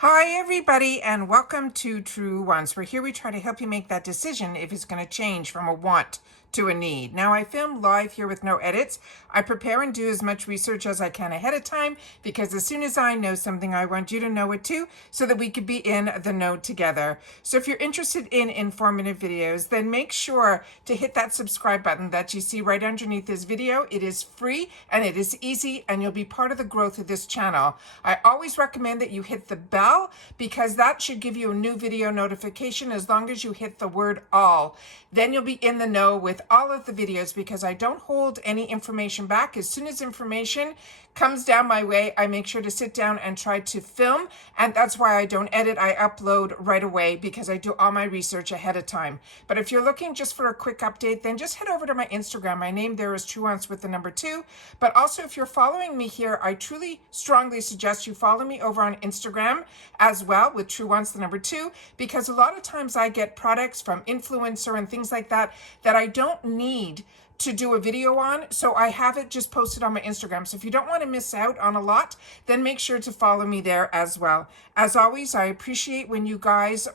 Hi everybody and welcome to Truewants. Where here we try to help you make that decision if it's going to change from a want to a need. Now I film live here with no edits. I prepare and do as much research as I can ahead of time because as soon as I know something I want you to know it too so that we could be in the know together. So if you're interested in informative videos, then make sure to hit that subscribe button that you see right underneath this video. It is free and it is easy and you'll be part of the growth of this channel. I always recommend that you hit the bell because that should give you a new video notification as long as you hit the word all. Then you'll be in the know with all of the videos because I don't hold any information back. As soon as information comes down my way, I make sure to sit down and try to film, and that's why I don't edit. I upload right away because I do all my research ahead of time. But if you're looking just for a quick update, then just head over to my Instagram. My name there is Truewants with the number 2. But also if you're following me here, I truly strongly suggest you follow me over on Instagram as well with Truewants the number 2, because a lot of times I get products from influencer and things like that that I don't need to do a video on, so I have it just posted on my Instagram. So if you don't want to miss out on a lot, then make sure to follow me there as well. As always, I appreciate when you guys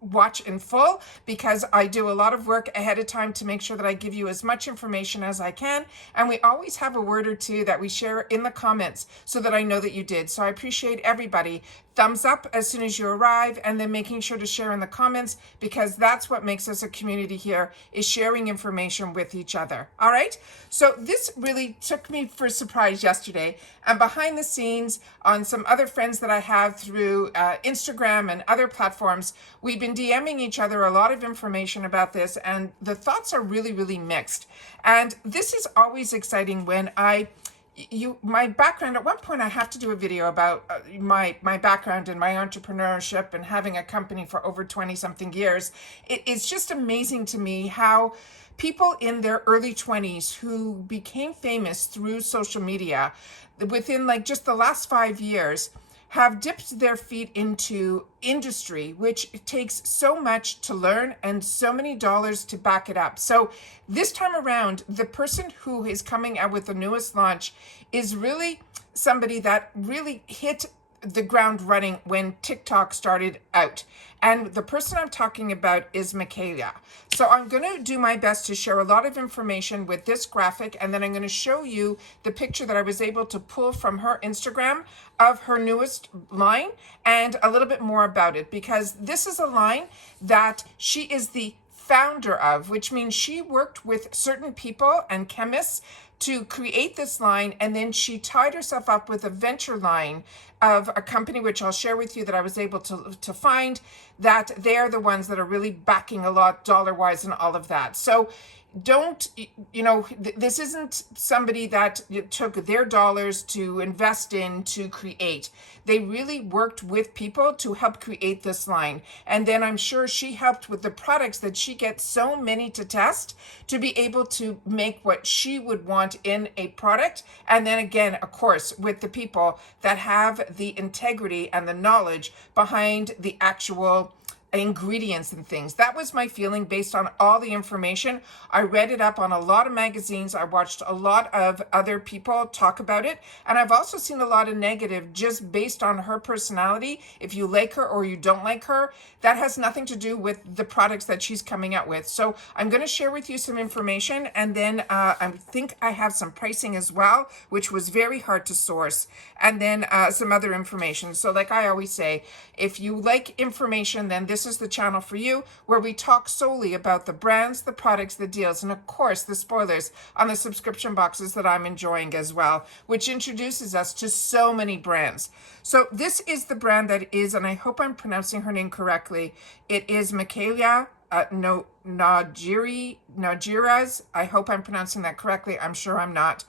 watch in full because I do a lot of work ahead of time to make sure that I give you as much information as I can, and we always have a word or two that we share in the comments so that I know that you did. So I appreciate everybody. Thumbs up as soon as you arrive, and then making sure to share in the comments because that's what makes us a community here, is sharing information with each other. All right, so this really took me for a surprise yesterday, and behind the scenes on some other friends that I have through Instagram and other platforms, we've been DMing each other a lot of information about this, and the thoughts are really mixed. And this is always exciting when my background. At one point I have to do a video about my background and my entrepreneurship and having a company for over 20 something years. It's just amazing to me how people in their early 20s who became famous through social media within like just the last 5 years have dipped their feet into industry, which takes so much to learn and so many dollars to back it up. So this time around, the person who is coming out with the newest launch is really somebody that really hit the ground running when TikTok started out. And the person I'm talking about is Mikayla. So I'm going to do my best to share a lot of information with this graphic, and then I'm going to show you the picture that I was able to pull from her Instagram of her newest line and a little bit more about it, because this is a line that she is the founder of, which means she worked with certain people and chemists to create this line, and then she tied herself up with a venture line of a company which I'll share with you that I was able to find, that they're the ones that are really backing a lot dollar-wise and all of that. So don't, this isn't somebody that took their dollars to invest in to create. They really worked with people to help create this line. And then I'm sure she helped with the products that she gets so many to test to be able to make what she would want in a product. And then again, of course, with the people that have the integrity and the knowledge behind the actual ingredients and things. That was my feeling based on all the information. I read it up on a lot of magazines. I watched a lot of other people talk about it. And I've also seen a lot of negative just based on her personality. If you like her or you don't like her, that has nothing to do with the products that she's coming out with. So I'm going to share with you some information, and then I think I have some pricing as well, which was very hard to source, and then some other information. So like I always say, if you like information, then this is the channel for you, where we talk solely about the brands, the products, the deals, and of course the spoilers on the subscription boxes that I'm enjoying as well, which introduces us to so many brands. So this is the brand that is, and I hope I'm pronouncing her name correctly, it is Mikayla Nogueira's. I hope I'm pronouncing that correctly. I'm sure I'm not.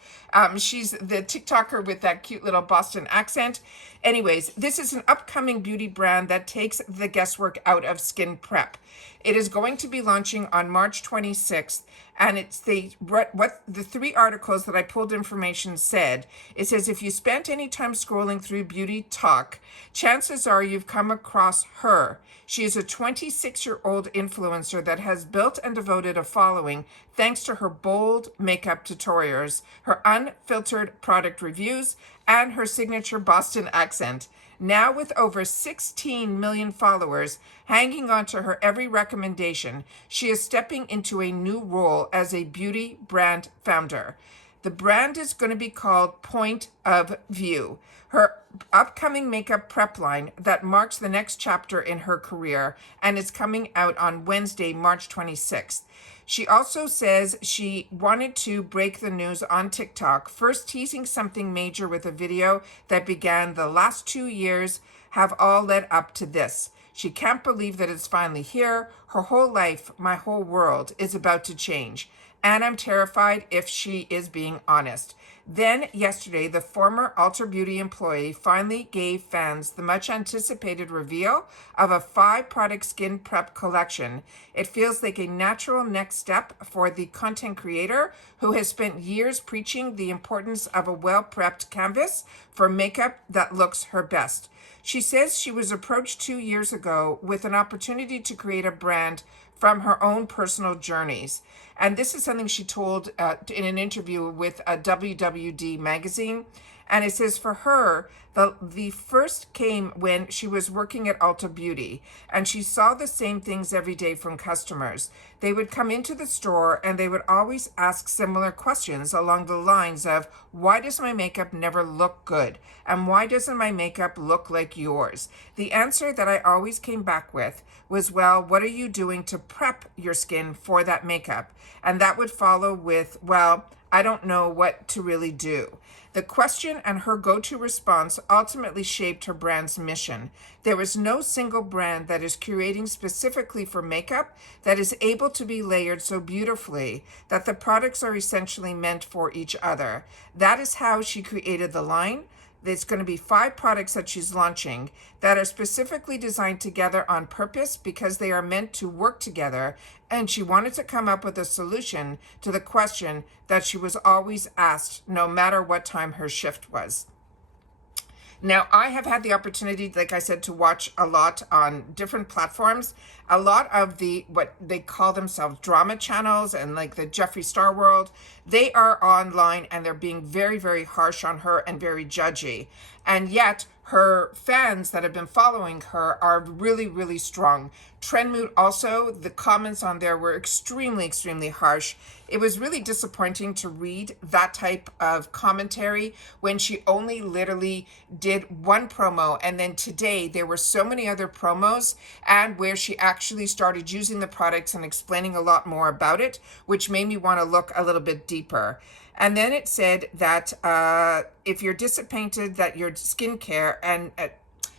She's the TikToker with that cute little Boston accent. Anyways, this is an upcoming beauty brand that takes the guesswork out of skin prep. It is going to be launching on March 26th, and it's what the 3 articles that I pulled information said. It says, if you spent any time scrolling through beauty talk, chances are you've come across her. She is a 26-year-old influencer that has built and devoted a following thanks to her bold makeup tutorials, her unfiltered product reviews, and her signature Boston accent. Now with over 16 million followers hanging on to her every recommendation, she is stepping into a new role as a beauty brand founder. The brand is going to be called Point of View. Her upcoming makeup prep line that marks the next chapter in her career and is coming out on Wednesday, March 26th. She also says she wanted to break the news on TikTok, first teasing something major with a video that began the last 2 years have all led up to this. She can't believe that it's finally here. Her whole life, my whole world is about to change. And I'm terrified if she is being honest. Then yesterday, the former Ulta Beauty employee finally gave fans the much anticipated reveal of a 5-product skin prep collection. It feels like a natural next step for the content creator who has spent years preaching the importance of a well-prepped canvas for makeup that looks her best. She says she was approached 2 years ago with an opportunity to create a brand from her own personal journeys. And this is something she told in an interview with a WWD magazine. And it says for her, the first came when she was working at Ulta Beauty, and she saw the same things every day from customers. They would come into the store and they would always ask similar questions along the lines of, why does my makeup never look good? And why doesn't my makeup look like yours? The answer that I always came back with was, well, what are you doing to prep your skin for that makeup? And that would follow with, well, I don't know what to really do. The question and her go-to response ultimately shaped her brand's mission. There is no single brand that is curating specifically for makeup that is able to be layered so beautifully that the products are essentially meant for each other. That is how she created the line. There's going to be 5 products that she's launching that are specifically designed together on purpose because they are meant to work together. And she wanted to come up with a solution to the question that she was always asked, no matter what time her shift was. Now, I have had the opportunity, like I said, to watch a lot on different platforms. A lot of the, what they call themselves, drama channels and like the Jeffree Star world, they are online and they're being very, very harsh on her and very judgy. And yet her fans that have been following her are really, really strong. Trendmood also, the comments on there were extremely, extremely harsh. It was really disappointing to read that type of commentary when she only literally did one promo. And then today there were so many other promos and where she actually started using the products and explaining a lot more about it, which made me want to look a little bit deeper. And then it said that if you're disappointed that your skincare, and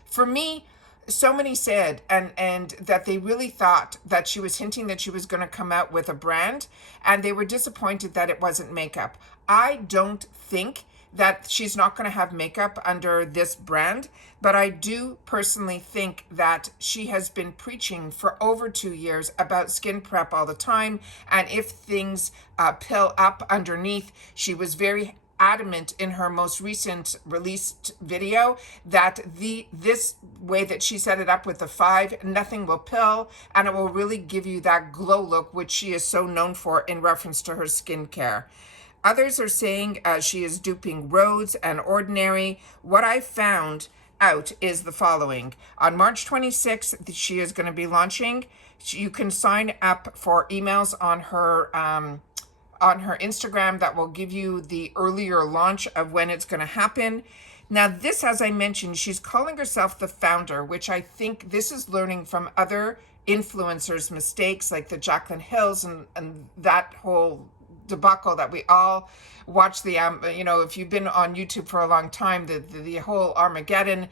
for me, so many said and that they really thought that she was hinting that she was going to come out with a brand, and they were disappointed that it wasn't makeup. I don't think that she's not going to have makeup under this brand, but I do personally think that she has been preaching for over 2 years about skin prep all the time, and if things pill up underneath, she was very adamant in her most recent released video that this way that she set it up with the 5, nothing will pill, and it will really give you that glow look, which she is so known for in reference to her skincare. Others are saying she is duping Rhodes and Ordinary. What I found out is the following. On March 26th, she is going to be launching. You can sign up for emails on her Instagram that will give you the earlier launch of when it's going to happen. Now this, as I mentioned, she's calling herself the founder, which I think this is learning from other influencers' mistakes like the Jaclyn Hills and that whole debacle that we all watch. The if you've been on YouTube for a long time, the whole Armageddon.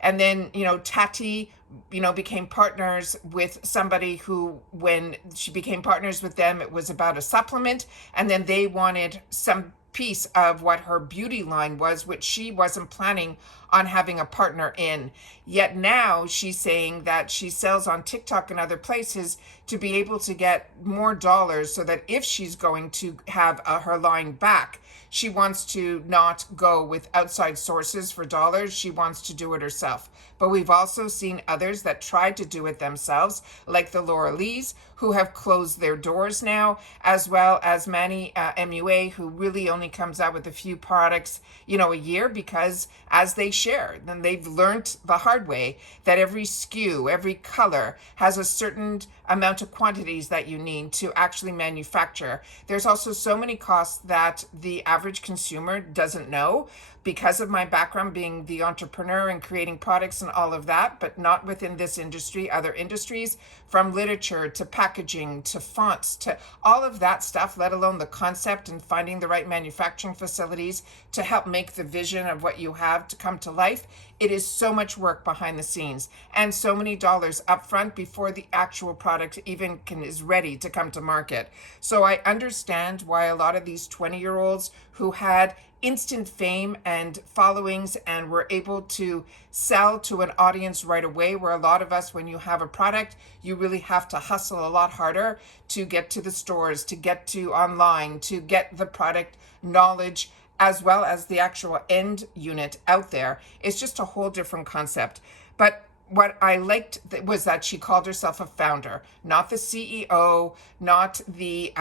And then Tati became partners with somebody who, when she became partners with them, it was about a supplement, and then they wanted some piece of what her beauty line was, which she wasn't planning on having a partner in. Yet now she's saying that she sells on TikTok and other places to be able to get more dollars, so that if she's going to have her line back, she wants to not go with outside sources for dollars. She wants to do it herself. But we've also seen others that tried to do it themselves, like the Laura Lees, who have closed their doors now, as well as Manny MUA, who really only comes out with a few products, a year, because as they share. Then they've learned the hard way that every SKU, every color has a certain amount of quantities that you need to actually manufacture. There's also so many costs that the average consumer doesn't know because of my background being the entrepreneur and creating products and all of that, but not within this industry, other industries, from literature to packaging to fonts to all of that stuff, let alone the concept and finding the right manufacturing facilities to help make the vision of what you have to come to life. It is so much work behind the scenes and so many dollars up front before the actual product even is ready to come to market. So I understand why a lot of these 20-year-olds who had instant fame and followings and were able to sell to an audience right away, where a lot of us, when you have a product, you really have to hustle a lot harder to get to the stores, to get to online, to get the product knowledge as well as the actual end unit out there. It's just a whole different concept. But what I liked was that she called herself a founder, not the CEO, not the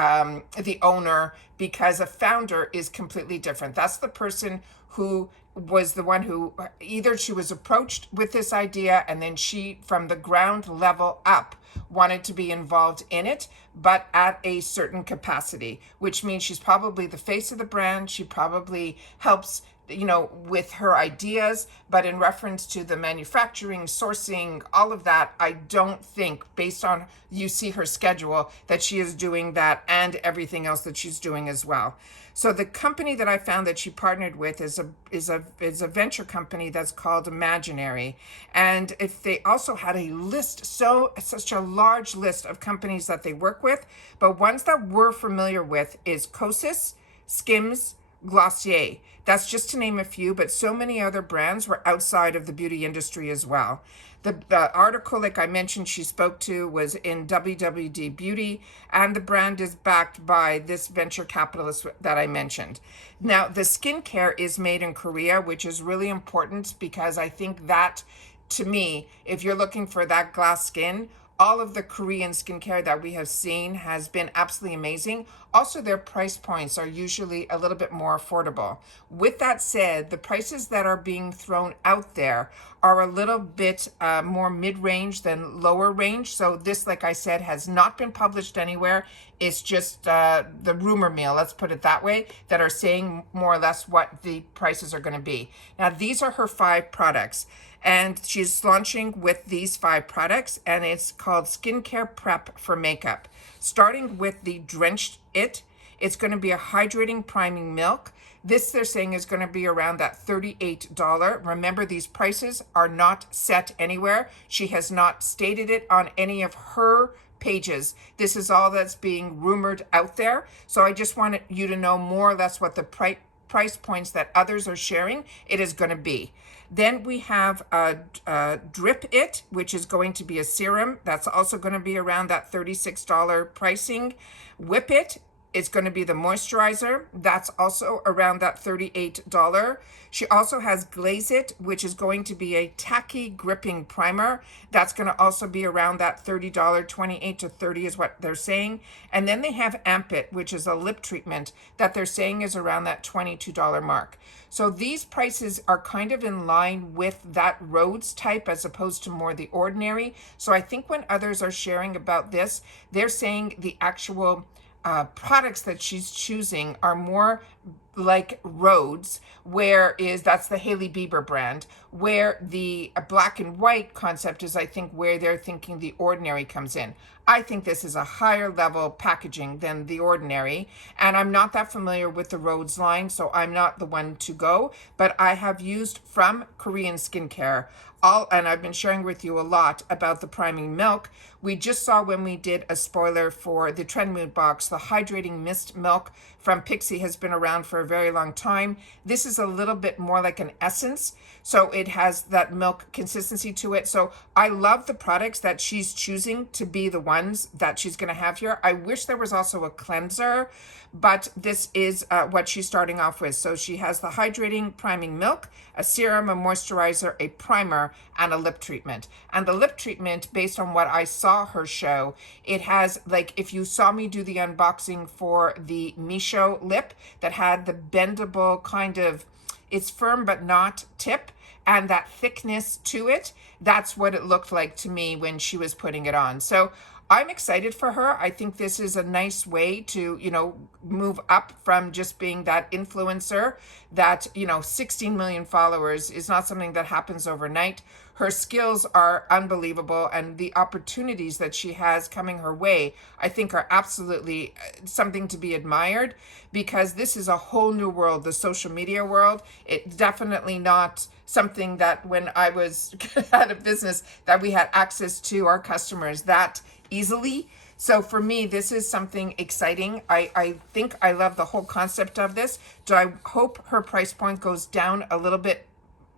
owner, because a founder is completely different. That's the person who was the one who either she was approached with this idea and then she, from the ground level up, wanted to be involved in it, but at a certain capacity, which means she's probably the face of the brand. She probably helps, with her ideas, but in reference to the manufacturing, sourcing, all of that, I don't think, based on you see her schedule, that she is doing that and everything else that she's doing as well. So the company that I found that she partnered with is a venture company that's called Imaginary, and if they also had a list, such a large list of companies that they work with, but ones that we're familiar with is Kosas, Skims, Glossier. That's just to name a few, but so many other brands were outside of the beauty industry as well. The article, like I mentioned, she spoke to was in WWD Beauty, and the brand is backed by this venture capitalist that I mentioned. Now, the skincare is made in Korea, which is really important because I think that, to me, if you're looking for that glass skin, all of the Korean skincare that we have seen has been absolutely amazing. Also, their price points are usually a little bit more affordable. With that said, the prices that are being thrown out there are a little bit more mid-range than lower range. So this, like I said, has not been published anywhere. It's just the rumor mill, let's put it that way, that are saying more or less what the prices are going to be. Now, these are her 5 products. And she's launching with these 5 products, and it's called Skincare Prep for Makeup. Starting with the Drenched It, it's going to be a hydrating priming milk. This, they're saying, is going to be around that $38. Remember, these prices are not set anywhere. She has not stated it on any of her pages. This is all that's being rumored out there. So I just wanted you to know more or less what the price points that others are sharing it is going to be. Then we have Drip It, which is going to be a serum. That's also going to be around that $36 pricing. Whip It is going to be the moisturizer. That's also around that $38. She also has Glaze It, which is going to be a tacky gripping primer. That's going to also be around that $30, 28 to 30 is what they're saying. And then they have Amp It, which is a lip treatment that they're saying is around that $22 mark. So these prices are kind of in line with that Rhodes type as opposed to more the ordinary. So I think when others are sharing about this, they're saying the actual products that she's choosing are more like Rhodes, that's the Hailey Bieber brand, where the black and white concept is, I think, where they're thinking the ordinary comes in. I think this is a higher level packaging than the ordinary, and I'm not that familiar with the Rhodes line, so I'm not the one to go, but I have used from Korean skincare and I've been sharing with you a lot about the priming milk. We just saw when we did a spoiler for the Trend Mood box, the hydrating mist milk from Pixie has been around for a very long time. This is a little bit more like an essence, so it has that milk consistency to it. So I love the products that she's choosing to be the ones that she's going to have here. I wish there was also a cleanser, but this is what she's starting off with. So she has the hydrating priming milk, a serum, a moisturizer, a primer, and a lip treatment. And the lip treatment, based on what I saw her show, it has, like, if you saw me do the unboxing for the Misho lip that had the bendable kind of, it's firm but not tip, and that thickness to it, that's what it looked like to me when she was putting it on. So I'm excited for her. I think this is a nice way to, move up from just being that influencer. That, 16 million followers is not something that happens overnight. Her skills are unbelievable, and the opportunities that she has coming her way, I think, are absolutely something to be admired, because this is a whole new world, the social media world. It's definitely not something that when I was out of business that we had access to our customers that easily. So for me, this is something exciting. I think I love the whole concept of this. Do I hope her price point goes down a little bit,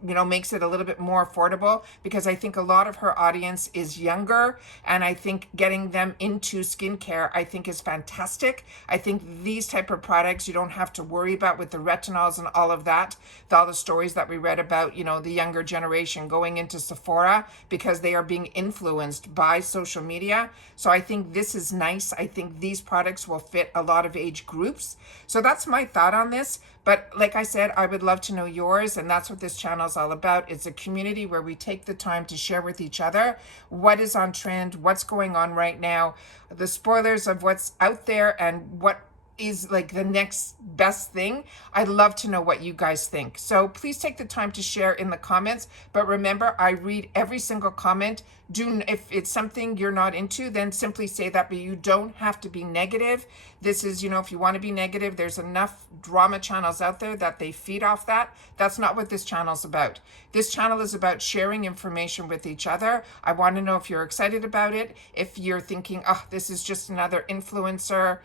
makes it a little bit more affordable, because I think a lot of her audience is younger, and I think getting them into skincare, I think, is fantastic. I think these type of products you don't have to worry about with the retinols and all of that, all the stories that we read about, the younger generation going into Sephora because they are being influenced by social media. So I think this is nice. I think these products will fit a lot of age groups. So that's my thought on this. But like I said, I would love to know yours, and that's what this channel is all about. It's a community where we take the time to share with each other what is on trend, what's going on right now, the spoilers of what's out there, and what is like the next best thing. I'd love to know what you guys think. So please take the time to share in the comments. But remember, I read every single comment. If it's something you're not into, then simply say that, but you don't have to be negative. This is, if you want to be negative, there's enough drama channels out there that they feed off that. That's not what this channel's about. This channel is about sharing information with each other. I want to know if you're excited about it. If you're thinking, oh, this is just another influencer,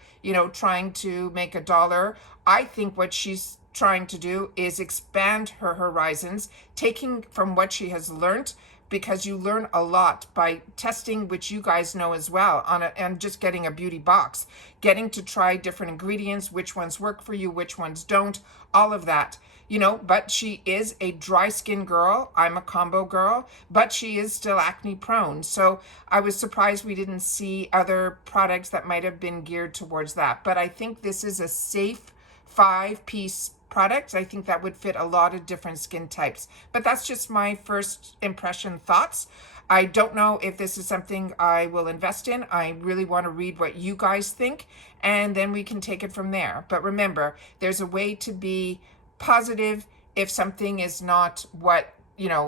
trying to make a dollar. I think what she's trying to do is expand her horizons, taking from what she has learned, because you learn a lot by testing, which you guys know as well, and just getting a beauty box, getting to try different ingredients, which ones work for you, which ones don't, all of that. But she is a dry skin girl. I'm a combo girl, but she is still acne prone. So I was surprised we didn't see other products that might have been geared towards that. But I think this is a safe 5-piece product. I think that would fit a lot of different skin types. But that's just my first impression thoughts. I don't know if this is something I will invest in. I really want to read what you guys think, and then we can take it from there. But remember, there's a way to be positive if something is not what,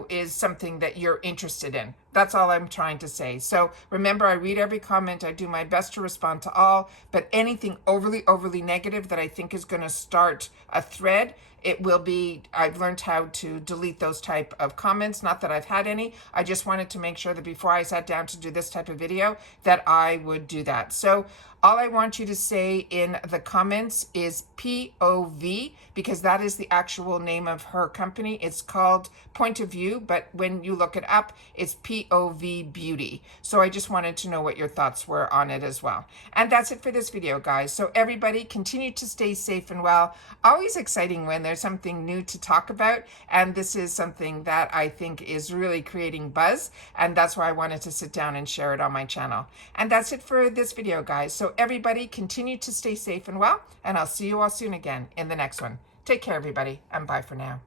is something that you're interested in. That's all I'm trying to say. So remember, I read every comment. I do my best to respond to all, but anything overly negative that I think is going to start a thread, it will be, I've learned how to delete those type of comments. Not that I've had any. I just wanted to make sure that before I sat down to do this type of video that I would do that. So all I want you to say in the comments is POV, because that is the actual name of her company. It's called Point of View, but when you look it up, it's POV Beauty. So I just wanted to know what your thoughts were on it as well. And that's it for this video, guys. So everybody continue to stay safe and well. Always exciting when there's something new to talk about. And this is something that I think is really creating buzz. And that's why I wanted to sit down and share it on my channel. And that's it for this video, guys. So everybody continue to stay safe and well. And I'll see you all soon again in the next one. Take care, everybody, and bye for now.